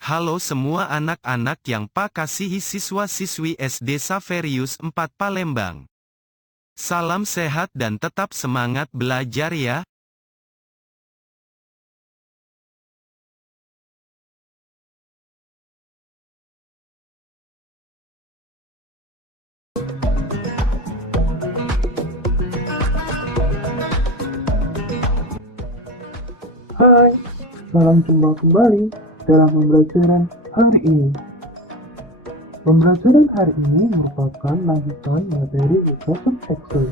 Halo semua anak-anak yang Pak kasihi siswa-siswi SD Saverius 4 Palembang. Salam sehat dan tetap semangat belajar ya. Hai, salam jumpa kembali dalam pembelajaran hari ini. Pembelajaran hari ini merupakan lanjutan materi Microsoft Excel.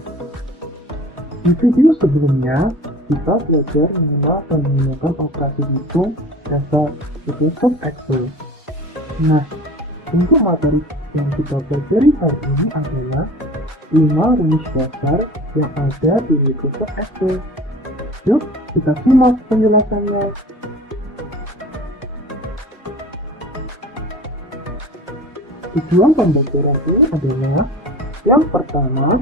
Di video sebelumnya, kita belajar mengenal dan menggunakan operasi hitung dasar Microsoft Excel. Nah, untuk materi yang kita pelajari hari ini adalah 5 rumus dasar yang ada di Microsoft Excel. Yuk, kita simak penjelasannya. Tujuan pembelajaran ini adalah yang pertama,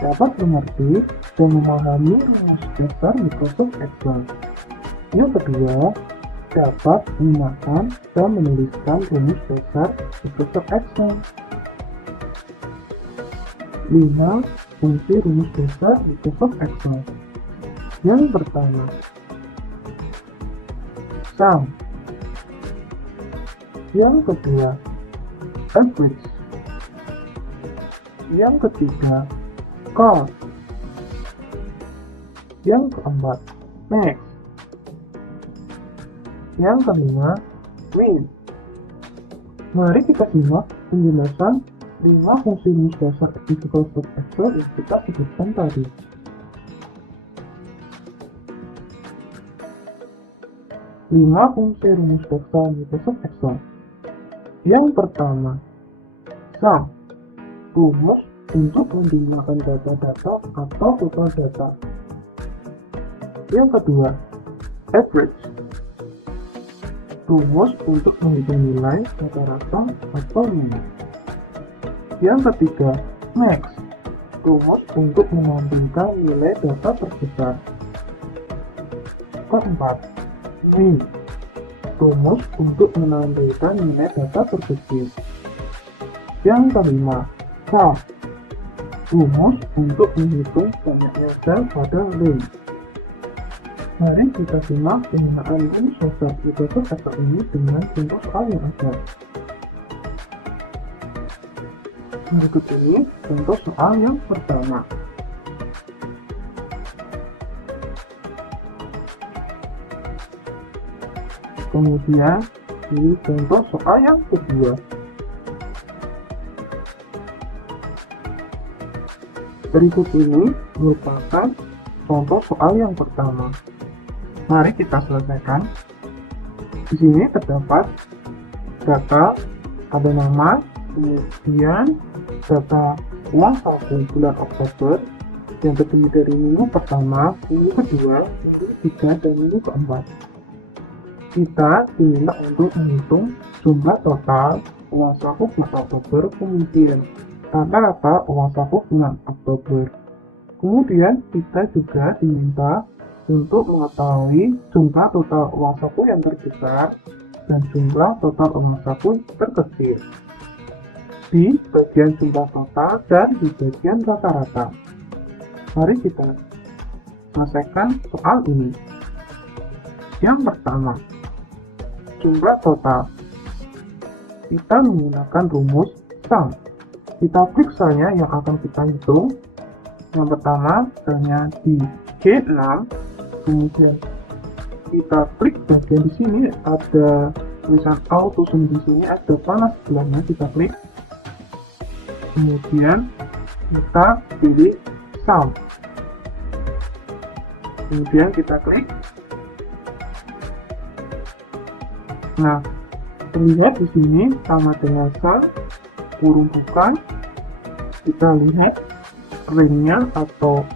dapat mengerti dan memahami rumus dasar Microsoft Excel. Yang kedua, dapat menggunakan dan menuliskan rumus dasar Microsoft Excel. 5. Fungsi rumus dasar Microsoft Excel. Yang pertama, sum. Yang kedua, average. Yang ketiga, cost. Yang keempat, max. Yang kelima, min. Mari kita simak penjelasan 5 fungsi rumus dasar di Microsoft Excel yang kita sebutkan tadi. 5 fungsi rumus dasar Microsoft Excel. Yang pertama, sum, rumus untuk menjumlahkan data-data atau total data. Yang kedua, average, rumus untuk menghitung nilai rata-rata atau min. Yang ketiga, max, rumus untuk menampilkan nilai data terbesar. Keempat, min, rumus untuk menampilkan nilai data terkecil. Yang kelima, sum, rumus untuk menghitung banyaknya sel pada array. Mari kita simak penggunaan rumus dasar Microsoft Excel ini dengan contoh soal yang ada. Berikut ini contoh soal yang pertama. Kemudian, ini contoh soal yang kedua. Berikut ini merupakan contoh soal yang pertama. Mari kita selesaikan. Di sini terdapat data, ada nama, kemudian data uang saku bulan Oktober yang terdiri dari minggu pertama, minggu kedua, minggu ketiga, dan minggu keempat. Kita diminta untuk menghitung jumlah total uang saku bulan Oktober, kemudian rata-rata uang saku bulan Oktober. Kemudian kita juga diminta untuk mengetahui jumlah total uang saku yang terbesar dan jumlah total uang saku terkecil di bagian jumlah total dan di bagian rata-rata. Mari kita selesaikan soal ini. Yang pertama, jumlah total. Kita menggunakan rumus sum. Kita klik selnya yang akan kita hitung. Yang pertama, selnya di G6. Kemudian kita klik bagian di sini ada tulisan auto sum, di sini ada panah sebelahnya, kita klik. Kemudian kita pilih sum. Kemudian kita klik. Nah, terlihat di sini sama dengan sum, kurung buka. Kita lihat ringnya atau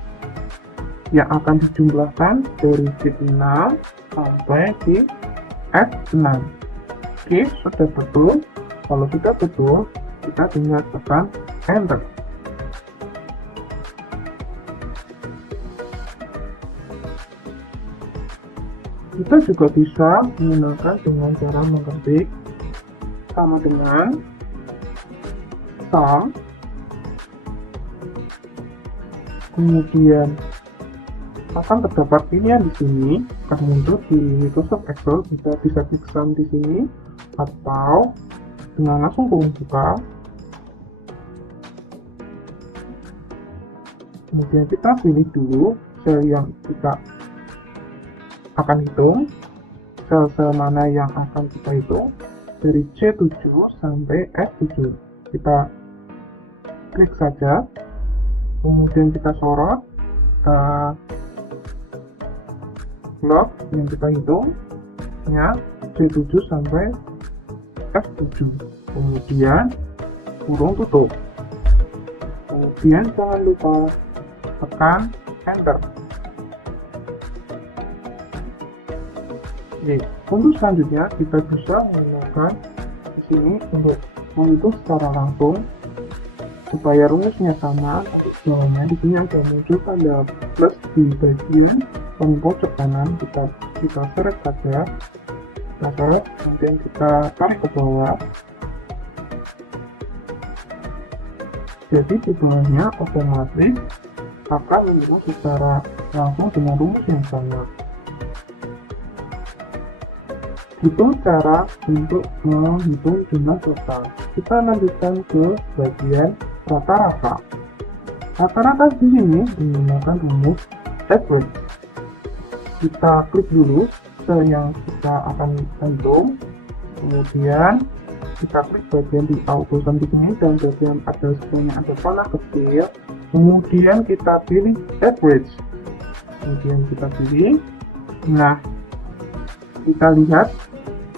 yang akan dijumlahkan dari sheet 6 sampai di F6. Oke, sudah betul. Kalau sudah betul, kita tinggal tekan enter. Kita juga bisa menggunakan dengan cara mengetik sama dengan sum, kemudian akan terdapat pilihan di sini akan muncul di Microsoft Excel, bisa klik sum di sini atau dengan langsung kurung buka. Kemudian kita pilih dulu sel yang kita akan hitung, sel mana yang akan kita hitung dari C7 sampai F7. Kita klik saja, kemudian kita sorot blok yang kita hitung ya C7 sampai F7, kemudian kurung tutup, kemudian jangan lupa tekan enter. Oke, untuk selanjutnya kita bisa menggunakan di sini untuk menghitung secara langsung supaya rumusnya sama. Bawahnya di sini ada muncul tanda plus di bagian pojok kanan, kita seret saja, kita seret, kemudian kita tarik ke bawah. Jadi di bawahnya otomatis akan menghitung secara langsung dengan rumus yang sama. Hitung cara untuk menghitung jumlah total. Kita lanjutkan ke bagian rata-rata. Rata-rata di sini menggunakan rumus average. Kita klik dulu sel yang kita akan hitung, kemudian kita klik bagian di auto sum di sini dan bagian ada sebenarnya ada panah kecil, kemudian kita pilih average, kemudian kita pilih. Nah, kita lihat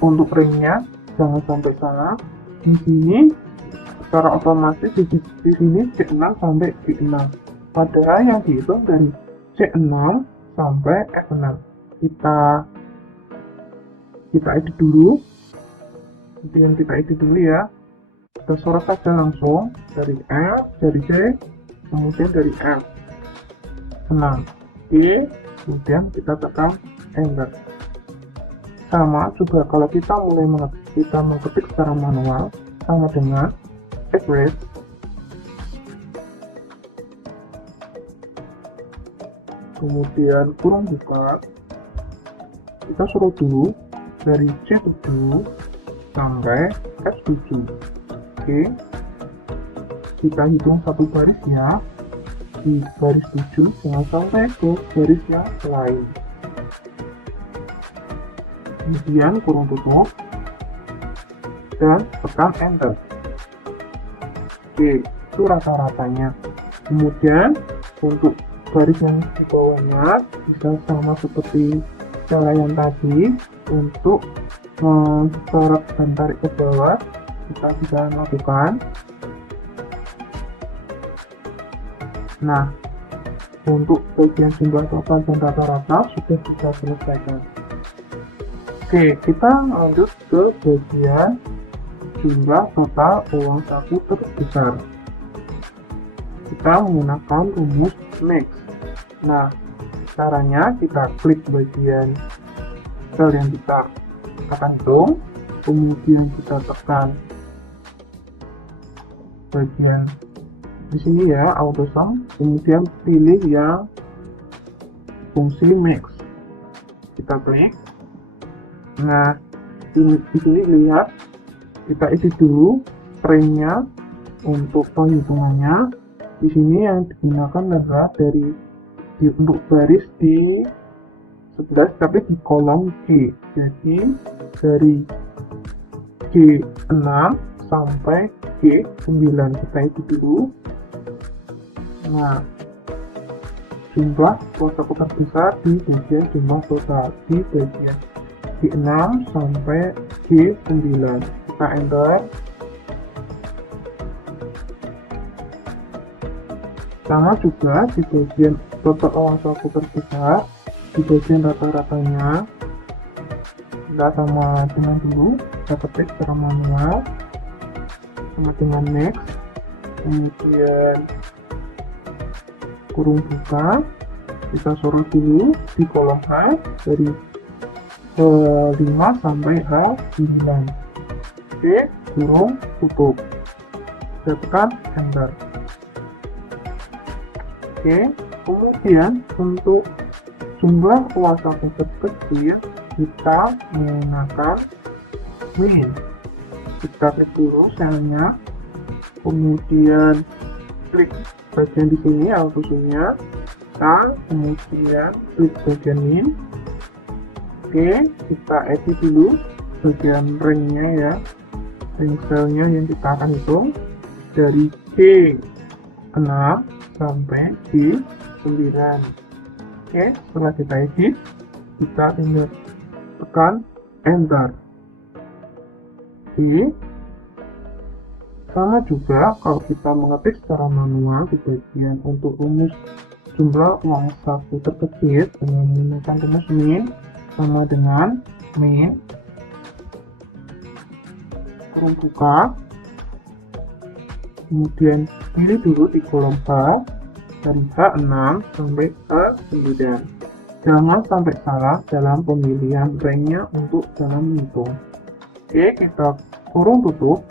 untuk ringnya jangan sampai salah. Di sini secara otomatis di sini C6 sampai G6. Padahal yang dihitung dari C6 sampai F6. Kita edit dulu. Kemudian kita edit dulu ya. Kita sorot saja langsung dari F, dari C, kemudian dari F. Senang. E, kemudian kita tekan enter. Sama juga kalau kita mulai mengetik secara manual, sama dengan average. Kemudian kurung buka, kita suruh dulu dari C7 sampai F7. Oke, kita hitung satu baris ya, di baris 7 jangan sampai ke baris yang lain. Kemudian kurung tutup dan tekan enter. Oke, itu rata-ratanya. Kemudian untuk garis yang di bawahnya bisa sama seperti cara yang tadi, untuk seret dan tarik ke bawah kita bisa lakukan. Nah, untuk bagian jumlah total dan rata-rata sudah bisa selesaikan. Oke, kita lanjut ke bagian jumlah total uang saku terbesar. Kita menggunakan rumus max. Nah, caranya kita klik bagian sel yang kita akan hitung, kemudian kita tekan bagian di sini ya, auto sum, kemudian pilih yang fungsi max. Kita klik. Nah, di sini lihat, kita edit dulu frame-nya untuk penghitungannya. Di sini yang digunakan adalah untuk baris di 11 tapi di kolom G. Jadi dari G6 sampai G9 kita edit dulu. Nah, jumlah kotak terbesar di bagian jumlah total di bagian G6 sampai G9. Kita enter. Sama juga di bagian total uang saku terbesar, di bagian rata-ratanya kita sama dengan dulu, kita ketik secara manual sama dengan next, kemudian kurung buka, kita sorot dulu di kolom H dari H5 sampai H9. Oke, kurung tutup. Saya tekan enter. Oke, kemudian untuk jumlah uang saku terkecil kita menggunakan min. Kita klik dulu selnya, kemudian klik bagian di sini auto-nya, kemudian klik bagian min. Oke, kita edit dulu bagian ranknya ya, rank selnya yang kita akan hitung dari G6 sampai G9. Oke, setelah kita edit, kita tinggal tekan enter. Oke, sama juga kalau kita mengetik secara manual di bagian untuk rumus jumlah uang saku terkecil dengan menggunakan rumus min sama dengan min kurung buka, kemudian pilih dulu di kolom H dari H6 sampai H9. Jangan sampai salah dalam pemilihan ranknya untuk dalam menghitung. Oke, kita kurung tutup,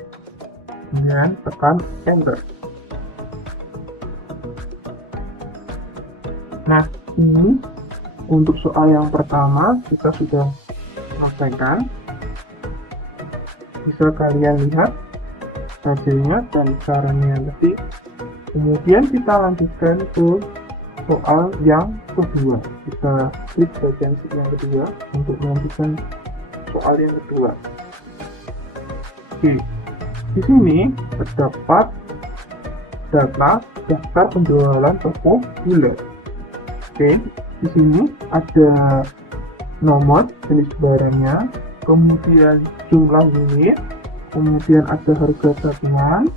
kemudian tekan enter. Nah, ini untuk soal yang pertama kita sudah selesaikan. Bisa kalian lihat hasilnya dan caranya tadi. Kemudian kita lanjutkan ke soal yang kedua. Kita klik bagian yang kedua untuk melanjutkan soal yang kedua. Oke, di sini terdapat data daftar penjualan toko gula. Oke, di sini ada nomor jenis barangnya, kemudian jumlah unit, kemudian ada harga satuan,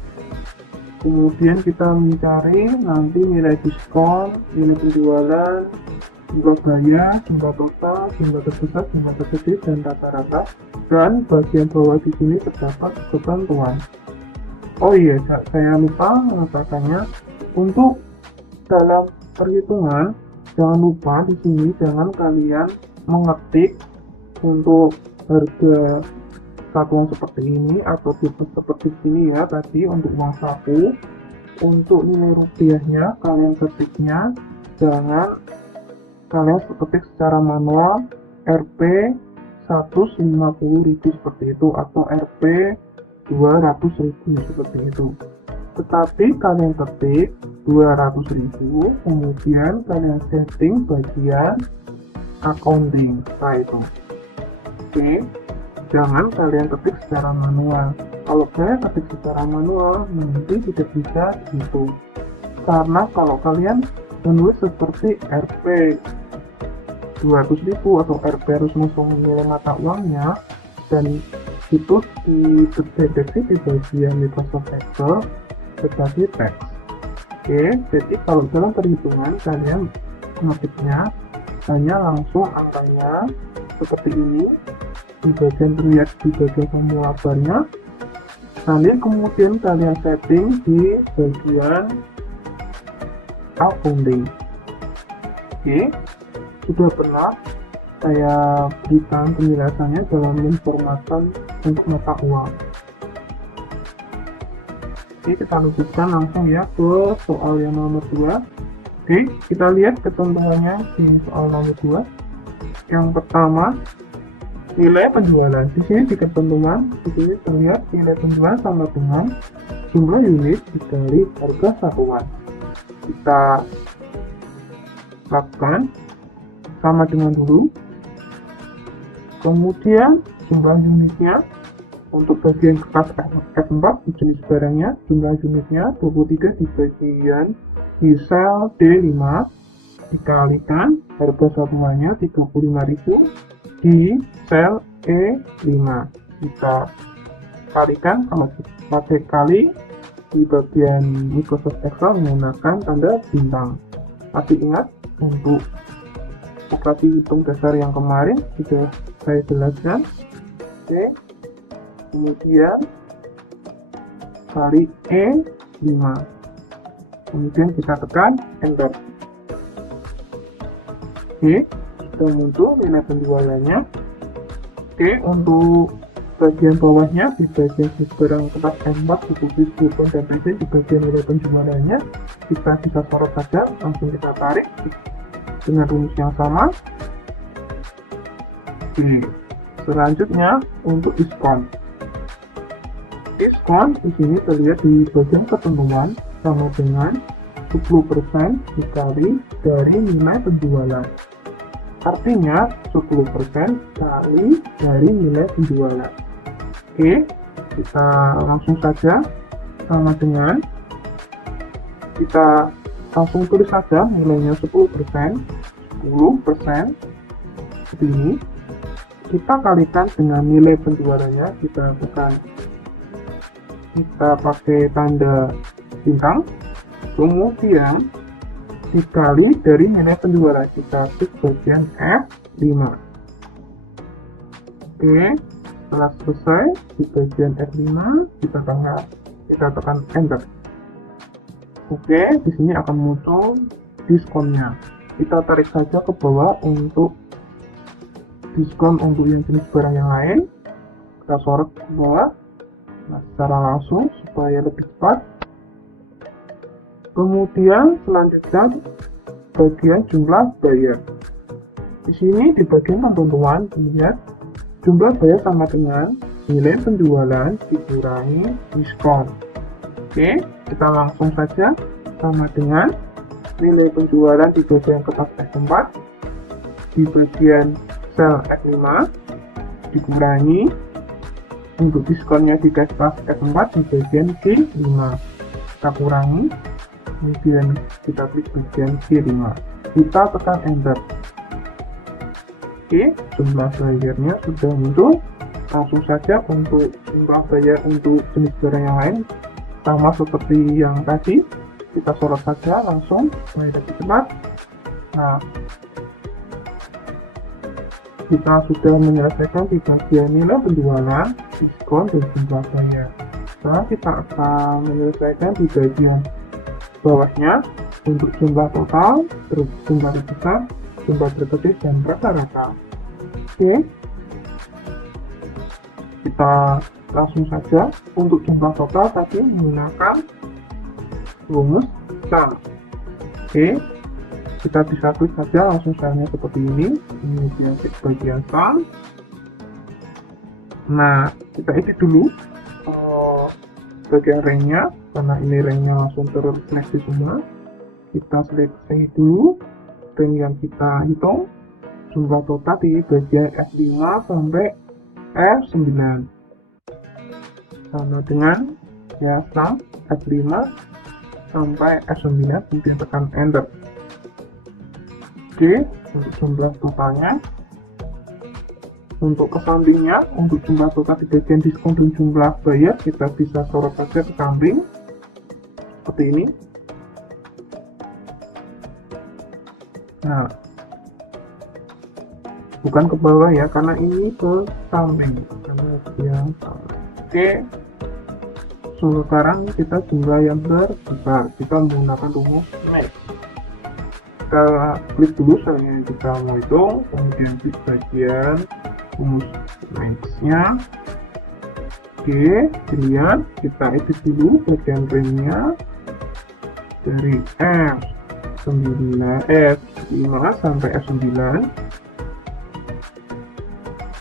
kemudian kita mencari nanti nilai diskon, nilai penjualan, jumlah bayar, jumlah total, jumlah terbesar, jumlah terkecil, dan rata-rata. Dan bagian bawah di sini terdapat ketentuan. Oh iya, saya lupa mengatakannya. Untuk dalam perhitungan, jangan lupa di sini jangan kalian mengetik untuk harga satuan seperti ini atau tipe seperti ini ya tadi untuk uang saku. Untuk nilai rupiahnya kalian ketiknya jangan kalian ketik secara manual Rp 150.000 seperti itu atau Rp 200.000 seperti itu. Tetapi kalian ketik 200.000, kemudian kalian setting bagian accounting setelah itu. Oke, jangan kalian ketik secara manual. Kalau kalian ketik secara manual nanti tidak bisa gitu. Karena kalau kalian menulis seperti Rp 200.000 atau Rp harus ngusung nilai mata uangnya dan itu dideteksi di bagian Microsoft Excel sebagai teks. Oke, jadi kalau dalam perhitungan kalian mengetiknya hanya langsung angkanya seperti ini di bagian terlihat di bagian formula barnya. Kemudian kalian setting di bagian accounting. Oke, sudah pernah saya berikan penjelasannya dalam informasi untuk mata uang. Oke, kita lanjutkan langsung ya ke soal yang nomor 2. Oke, kita lihat ketentuannya di soal nomor 2. Yang pertama, nilai penjualan. Di sini di ketentuan, di sini terlihat nilai penjualan sama dengan jumlah unit dikali harga satuan. Kita lakukan sama dengan dulu. Kemudian jumlah unitnya untuk bagian kertas F4 jenis barangnya, jumlah unitnya 23 di bagian di sel D5 dikalikan harga satuannya 35.000 di sel E5. Kita kalikan kalau pakai kali di bagian Microsoft Excel menggunakan tanda bintang. Masih ingat untuk operasi hitung dasar yang kemarin sudah saya jelaskan. Oke, kemudian kali E5, kemudian kita tekan enter. Oke, sudah muncul nilai penjualannya Oke, untuk bagian bawahnya di bagian barang kertas M4 cukup kupon dan PC di bagian nilai penjualannya kita bisa sorot saja, langsung kita tarik dengan rumus yang sama. Oke, selanjutnya untuk diskon. Diskon di sini terlihat di bagian ketentuan sama dengan 10% dikali dari nilai penjualan. Artinya 10% kali dari nilai penjualan. Oke, kita langsung saja sama dengan kita langsung tulis saja nilainya 10% seperti ini. Kita kalikan dengan nilai penjualannya, kita pakai tanda bintang, kemudian dikali dari nilai penjualan, kita klik bagian F5. Oke, setelah selesai di bagian F5 kita tekan enter. Oke, di sini akan muncul diskonnya. Kita tarik saja ke bawah untuk diskon untuk yang jenis barang yang lain. Kita sorot ke bawah, nah, secara langsung supaya lebih cepat. Kemudian selanjutnya bagian jumlah bayar. Di sini di bagian ketentuan dilihat jumlah bayar sama dengan nilai penjualan dikurangi diskon. Oke, kita langsung saja sama dengan nilai penjualan di bagian kertas F4 di bagian sel F5 dikurangi untuk diskonnya di kertas F4 di bagian G5. Kita kurangi, kemudian kita klik bagian G5. Kita tekan enter. Oke, jumlah bayarnya sudah muncul. Langsung saja untuk jumlah bayar untuk jenis barang yang lain sama seperti yang tadi, kita sorot saja langsung supaya lebih cepat. Nah, kita sudah menyelesaikan di bagian nilai penjualan, diskon, dan jumlah bayar. Sekarang kita akan menyelesaikan di bagian bawahnya untuk jumlah total, terus jumlah besar, jumlah terkecil, dan rata-rata. Oke, kita langsung saja untuk jumlah total tadi menggunakan rumus sum. Oke, kita bisa klik saja langsung salnya seperti ini, kemudian klik bagian sum. Nah, kita edit dulu bagian range-nya, karena ini range-nya langsung terseleksi semua. Kita seleksi dulu range yang kita hitung, jumlah total di bagian F5 sampai F9 sama dengan ya sum F5 sampai F9, kemudian tekan enter. Oke, untuk jumlah totalnya, untuk ke sampingnya, untuk jumlah total di bagian diskon dan jumlah bayar, kita bisa sorot saja ke samping seperti ini. Nah, bukan ke bawah ya, karena ini ke samping, karena yang sama. Oke, sekarang kita jumlah yang terbesar, kita menggunakan rumus max. Kita klik dulu selnya yang kita mau hitung, kemudian klik bagian rumus max-nya. Oke, dilihat, kita edit dulu bagian range-nya dari F5 sampai F9.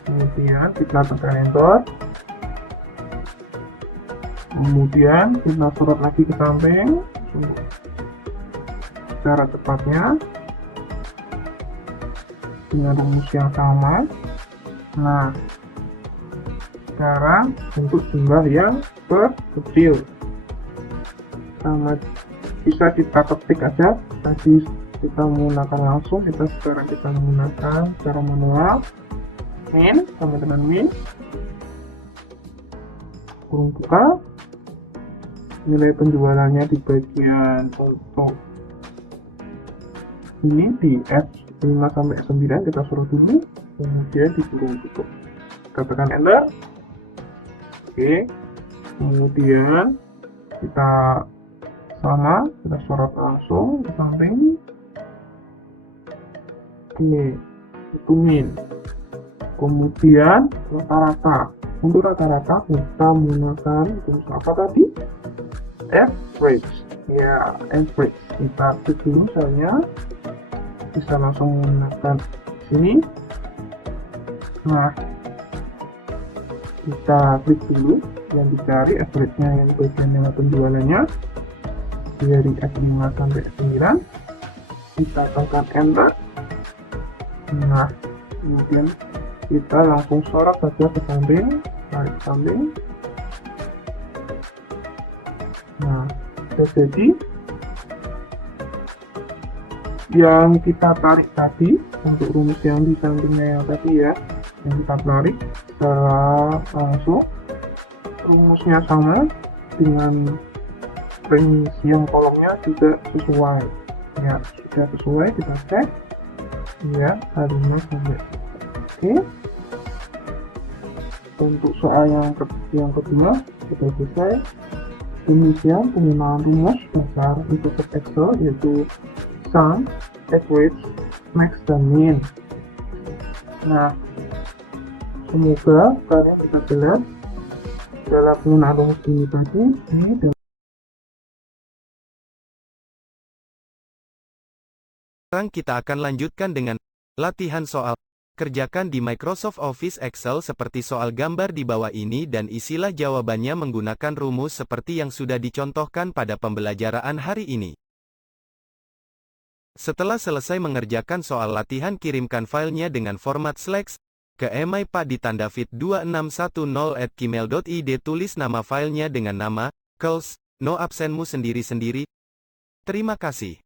Kemudian kita tekan enter. Kemudian kita sorot lagi ke samping cara cepatnya dengan rumus yang sama. Nah, sekarang untuk jumlah yang terkecil sama bisa kita ketik aja, tadi kita menggunakan langsung, sekarang kita menggunakan cara manual. Min sama dengan min, kurung buka, nilai penjualannya di bagian untuk ini di F5 sampai F9 kita suruh dulu, kemudian di kurung tutup, kita tekan enter. Oke, kemudian kita sama, kita sorot langsung ke samping. Ini itu min. Kemudian rata-rata. Untuk rata-rata kita menggunakan rumus apa tadi? Average. Ya, average. Kita klik dulu misalnya. Bisa langsung menggunakan sini. Nah, kita klik dulu yang dicari average-nya yang bagian yang penjualannya dari S5 sampai S9. Kita tekan enter. Nah, kemudian kita langsung sorot saja ke samping, tarik samping. Nah, sudah jadi. Yang kita tarik tadi untuk rumus yang di sampingnya yang tadi ya, yang kita tarik secara langsung, rumusnya sama dengan pengisian kolomnya juga sesuai. Ya, sudah sesuai, kita cek. Ya, hari-nya sampai. Oke. Untuk soal yang kedua sudah selesai. Demikian penggunaan rumus dasar untuk Excel, yaitu sum, average, max, dan min. Nah, semoga kalian bisa jelas dalam penggunaan rumus ini tadi. Sekarang kita akan lanjutkan dengan latihan soal. Kerjakan di Microsoft Office Excel seperti soal gambar di bawah ini dan isilah jawabannya menggunakan rumus seperti yang sudah dicontohkan pada pembelajaran hari ini. Setelah selesai mengerjakan soal latihan, kirimkan filenya dengan format SLAX ke email pak.ditandafit2610@gmail.id. Tulis nama filenya dengan nama, no absenmu sendiri-sendiri. Terima kasih.